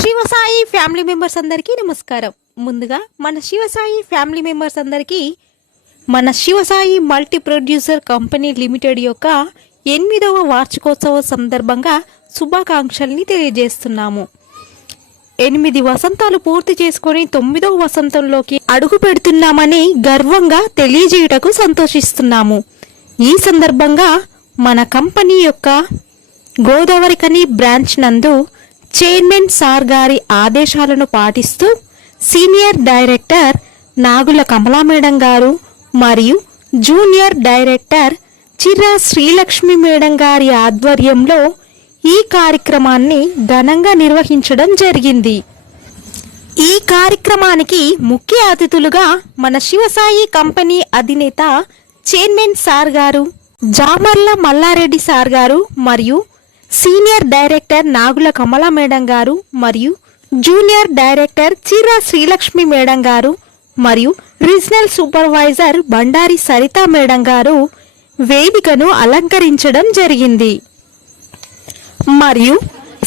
Shivasai family members అందరికీ నమస్కారం. ముందుగా మన శివసాయి ఫ్యామిలీ మెంబర్స్ అందరికీ మన Shivasai multi producer company limited యొక్క ఎనిమిదవ వార్షికోత్సవ సందర్భంగా శుభాకాంక్షల్ని తెలియజేస్తున్నాము. ఎనిమిది వసంతాలు పూర్తి చేసుకొని తొమ్మిదవ వసంతంలోకి అడుగు పెడుతున్నామని గర్వంగా తెలియజేయుటకు సంతోషిస్తున్నాము. ఈ సందర్భంగా మన కంపెనీ యొక్క గోదావరికని బ్రాంచ్ నందు చైర్మన్ సార్ గారి ఆదేశాలను పాటిస్తూ senior director Nagula Kamala madam గారు మరియు junior director Chirra Srilakshmi madam గారి ఆధ్వర్యంలో ఈ కార్యక్రమాన్ని ఘనంగా నిర్వహించడం జరిగింది. ఈ కార్యక్రమానికి ముఖ్య అతిథులుగా మన శివసాయి కంపెనీ అధినేత చైర్మన్ సార్ గారు జామర్ల మల్లారెడ్డి సార్ గారు మరియు senior director Nagula Kamala madam గారు మరియు junior director Chira Srilakshmi madam గారు మరియు regional supervisor Bandari Saritha madam గారు వేదికను అలంకరించడం జరిగింది. మరియు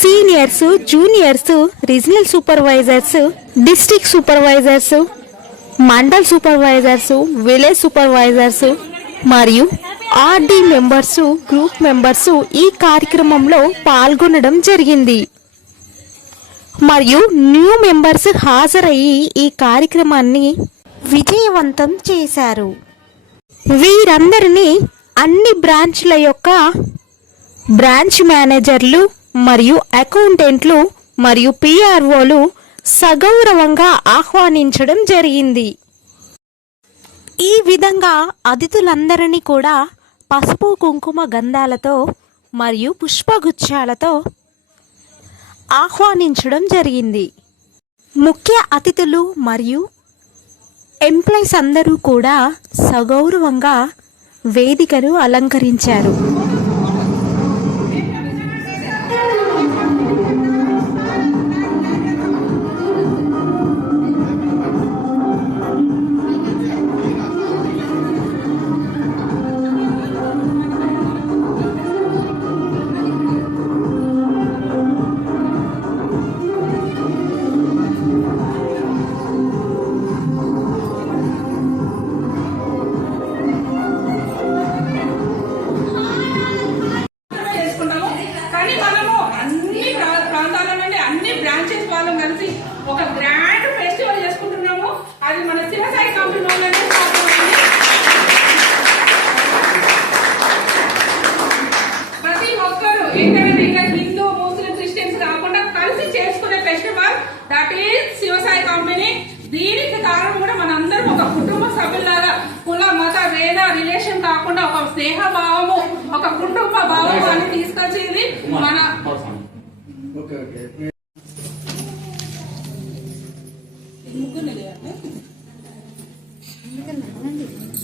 seniors juniors regional supervisors district supervisors mandal supervisors village supervisors మరియు ఆర్డి మెంబర్స్ గ్రూప్ మెంబర్స్ ఈ కార్యక్రమంలో పాల్గొనడం జరిగింది. మరియు న్యూ మెంబర్స్ హాజరయ్యి ఈ కార్యక్రమాన్ని విజయవంతం చేశారు. వీరందరినీ అన్ని బ్రాంచ్ల యొక్క బ్రాంచ్ మేనేజర్లు మరియు అకౌంటెంట్లు మరియు పిఆర్ఓలు సగౌరవంగా ఆహ్వానించడం జరిగింది. ఈ విధంగా అతిథులందరినీ కూడా పసుపు కుంకుమ గంధాలతో మరియు పుష్పగుచ్చాలతో ఆహ్వానించడం జరిగింది. ముఖ్య అతిథులు మరియు ఎంప్లాయీస్ అందరూ కూడా సగౌరవంగా వేదికను అలంకరించారు. కానీ మనము అన్ని ప్రా- ప్రాంతాల నుండి అన్ని బ్రాంచెస్ వాళ్ళు కలిసి ఒక గ్రాండ్ ఫెస్టివల్ చేసుకుంటున్నాము. అది మన శివసాయి కంపెనీ ప్రతి ఒక్కరు ఏంటంటే ఇంకా హిందూ ముస్లిం క్రిస్టియన్స్ కాకుండా కలిసి చేసుకునే festival that is Shivasai company దీనికి కారణం కూడా మనందరం ఒక కుటుంబ సభ్యులాగా కుల మత వేద రిలేషన్ కాకుండా ఒక స్నేహ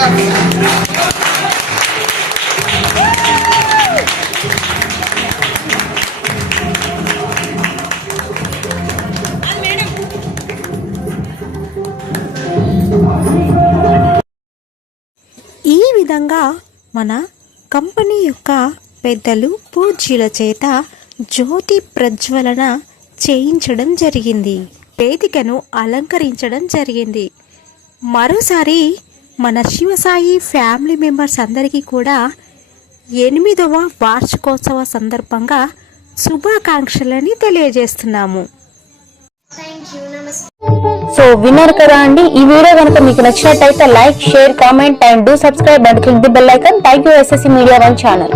ఈ విధంగా మన కంపెనీ యొక్క పెద్దలు పూజ్యుల చేత జ్యోతి ప్రజ్వలన చేయించడం జరిగింది. వేదికను అలంకరించడం జరిగింది. మరోసారి మన శివసాయి ఫ్యామిలీ మెంబర్స్ అందరికీ కూడా ఎనిమిదవ వార్షికోత్సవ సందర్భంగా శుభాకాంక్షలని తెలియజేస్తున్నాము. సో విన్నారు కదా అండి ఈ వీడియో కనుక మీకు నచ్చినట్టయితే like share comment and do subscribe and click the bell icon. Thank you SSC media one channel.